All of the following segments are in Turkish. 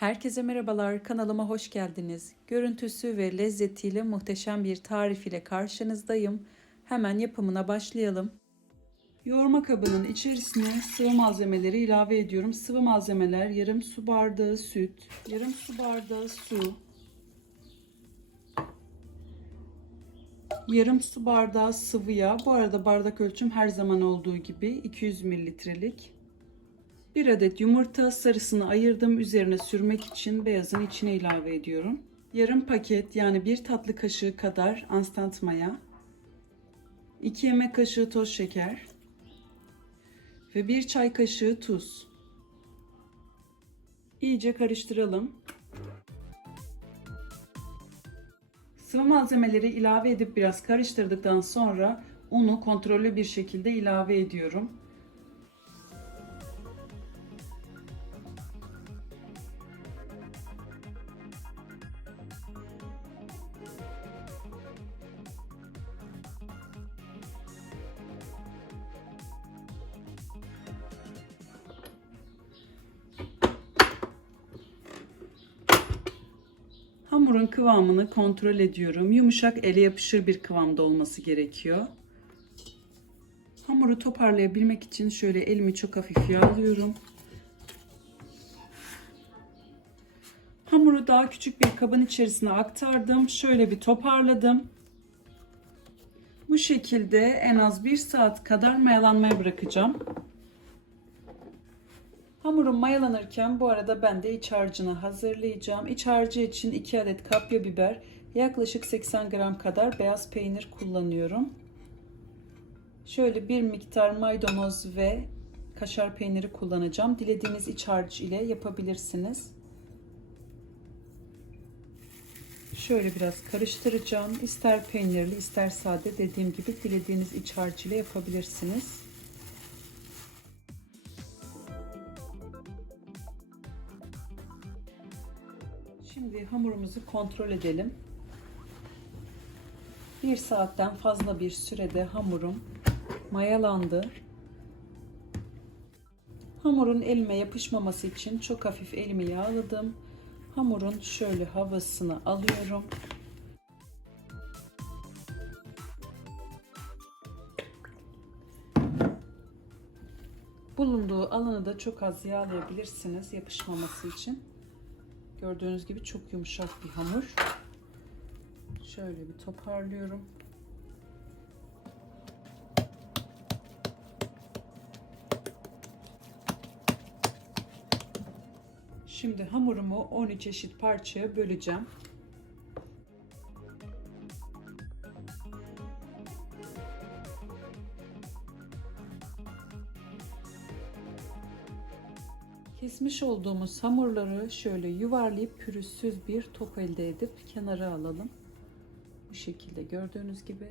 Herkese merhabalar, kanalıma hoş geldiniz. Görüntüsü ve lezzetiyle muhteşem bir tarif ile karşınızdayım. Hemen yapımına başlayalım. Yoğurma kabının içerisine sıvı malzemeleri ilave ediyorum. Sıvı malzemeler yarım su bardağı süt, yarım su bardağı su, yarım su bardağı sıvı yağ. Bu arada bardak ölçüm her zaman olduğu gibi 200 mililitrelik. Bir adet yumurta sarısını ayırdım. Üzerine sürmek için beyazın içine ilave ediyorum. Yarım paket yani bir tatlı kaşığı kadar instant maya. 2 yemek kaşığı toz şeker. Ve bir çay kaşığı tuz. İyice karıştıralım. Sıvı malzemeleri ilave edip biraz karıştırdıktan sonra unu kontrollü bir şekilde ilave ediyorum. Hamurun kıvamını kontrol ediyorum. Yumuşak ele yapışır bir kıvamda olması gerekiyor. Hamuru toparlayabilmek için şöyle elimi çok hafif yağlıyorum. Hamuru daha küçük bir kabın içerisine aktardım. Şöyle bir toparladım. Bu şekilde en az bir saat kadar mayalanmaya bırakacağım. Hamurum mayalanırken bu arada ben de iç harcını hazırlayacağım. İç harcı için 2 adet kapya biber, yaklaşık 80 gram kadar beyaz peynir kullanıyorum. Şöyle bir miktar maydanoz ve kaşar peyniri kullanacağım. Dilediğiniz iç harç ile yapabilirsiniz. Şöyle biraz karıştıracağım. İster peynirli ister sade dediğim gibi dilediğiniz iç harç ile yapabilirsiniz. Şimdi hamurumuzu kontrol edelim. Bir saatten fazla bir sürede hamurum mayalandı. Hamurun elime yapışmaması için çok hafif elimi yağladım. Hamurun şöyle havasını alıyorum. Bulunduğu alanı da çok az yağlayabilirsiniz yapışmaması için. Gördüğünüz gibi çok yumuşak bir hamur. Şöyle bir toparlıyorum. Şimdi hamurumu 13 eşit parçaya böleceğim. Kesmiş olduğumuz hamurları şöyle yuvarlayıp pürüzsüz bir top elde edip kenara alalım. Bu şekilde gördüğünüz gibi.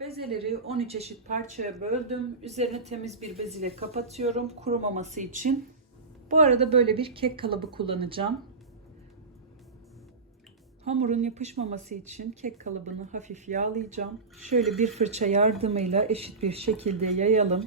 Bezeleri 13 eşit parçaya böldüm. Üzerine temiz bir bez ile kapatıyorum kurumaması için. Bu arada böyle bir kek kalıbı kullanacağım. Hamurun yapışmaması için kek kalıbını hafif yağlayacağım. Şöyle bir fırça yardımıyla eşit bir şekilde yayalım.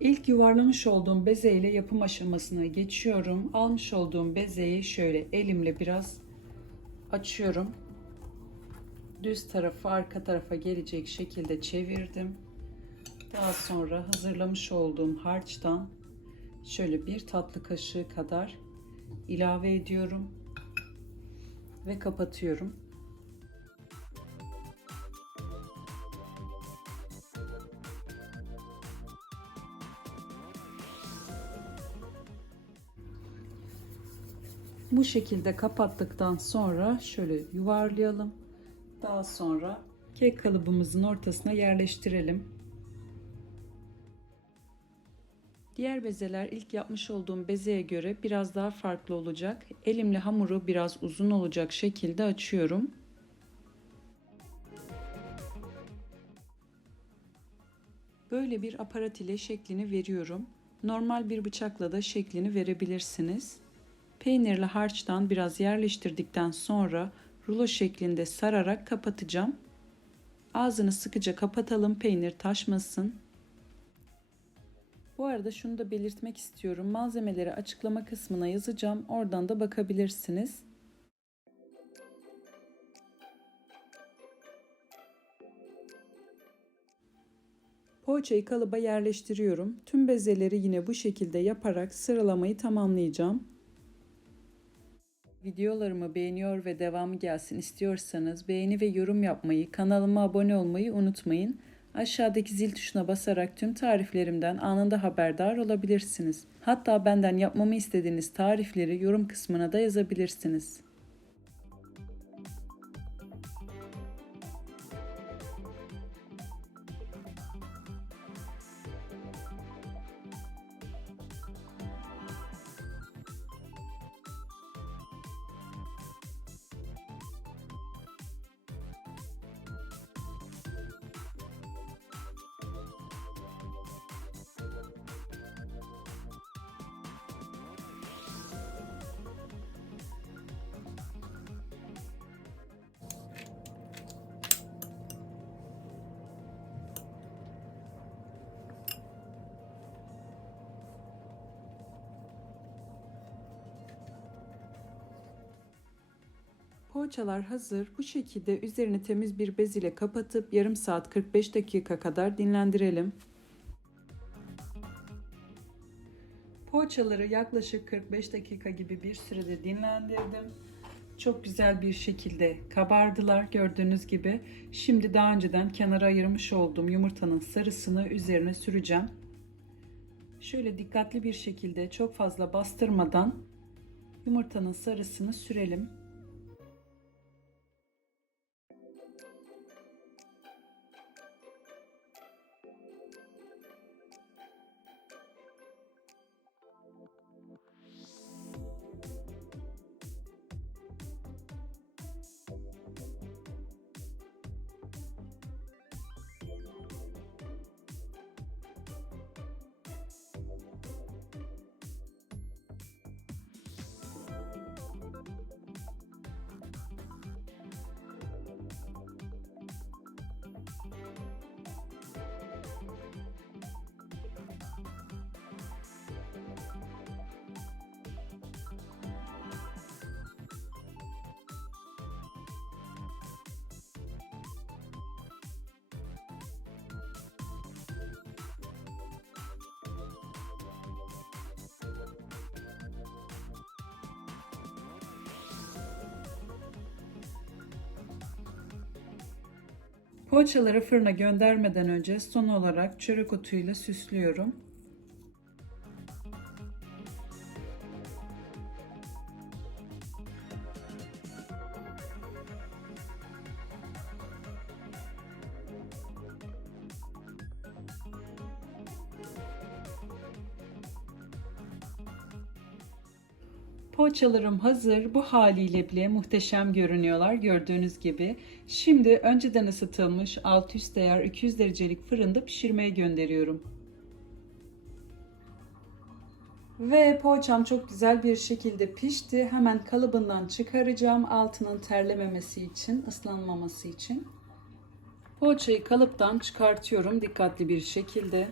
İlk yuvarlamış olduğum beze ile yapım aşamasına geçiyorum. Almış olduğum bezeyi şöyle elimle biraz açıyorum. Düz tarafı arka tarafa gelecek şekilde çevirdim. Daha sonra hazırlamış olduğum harçtan şöyle bir tatlı kaşığı kadar ilave ediyorum ve kapatıyorum. Bu şekilde kapattıktan sonra şöyle yuvarlayalım. Daha sonra kek kalıbımızın ortasına yerleştirelim. Diğer bezeler ilk yapmış olduğum bezeye göre biraz daha farklı olacak. Elimle hamuru biraz uzun olacak şekilde açıyorum. Böyle bir aparat ile şeklini veriyorum. Normal bir bıçakla da şeklini verebilirsiniz. Peynirli harçtan biraz yerleştirdikten sonra rulo şeklinde sararak kapatacağım. Ağzını sıkıca kapatalım peynir taşmasın. Bu arada şunu da belirtmek istiyorum. Malzemeleri açıklama kısmına yazacağım. Oradan da bakabilirsiniz. Poğaçayı kalıba yerleştiriyorum. Tüm bezeleri yine bu şekilde yaparak sıralamayı tamamlayacağım. Videolarımı beğeniyor ve devamı gelsin istiyorsanız beğeni ve yorum yapmayı, kanalıma abone olmayı unutmayın. Aşağıdaki zil tuşuna basarak tüm tariflerimden anında haberdar olabilirsiniz. Hatta benden yapmamı istediğiniz tarifleri yorum kısmına da yazabilirsiniz. Poğaçalar hazır. Bu şekilde üzerini temiz bir bez ile kapatıp yarım saat 45 dakika kadar dinlendirelim. Poğaçaları yaklaşık 45 dakika gibi bir sürede dinlendirdim. Çok güzel bir şekilde kabardılar gördüğünüz gibi. Şimdi daha önceden kenara ayırmış olduğum yumurtanın sarısını üzerine süreceğim. Şöyle dikkatli bir şekilde çok fazla bastırmadan yumurtanın sarısını sürelim. Poğaçaları fırına göndermeden önce son olarak çörek otuyla süslüyorum. Poğaçalarım hazır. Bu haliyle bile muhteşem görünüyorlar gördüğünüz gibi. Şimdi önceden ısıtılmış alt üst değer 200 derecelik fırında pişirmeye gönderiyorum. Ve poğaçam çok güzel bir şekilde pişti. Hemen kalıbından çıkaracağım altının terlememesi için, ıslanmaması için. Poğaçayı kalıptan çıkartıyorum dikkatli bir şekilde.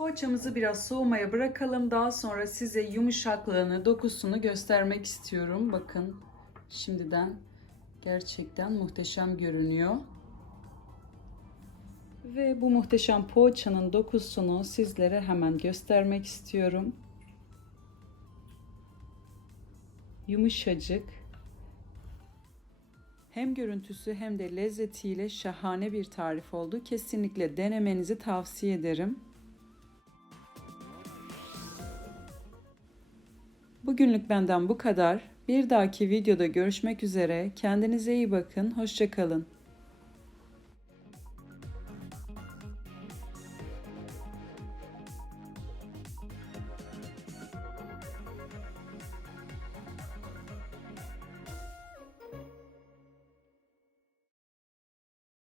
Poğaçamızı biraz soğumaya bırakalım. Daha sonra size yumuşaklığını, dokusunu göstermek istiyorum. Bakın şimdiden gerçekten muhteşem görünüyor. Ve bu muhteşem poğaçanın dokusunu sizlere hemen göstermek istiyorum. Yumuşacık. Hem görüntüsü hem de lezzetiyle şahane bir tarif oldu. Kesinlikle denemenizi tavsiye ederim. Bugünlük benden bu kadar. Bir dahaki videoda görüşmek üzere. Kendinize iyi bakın. Hoşçakalın.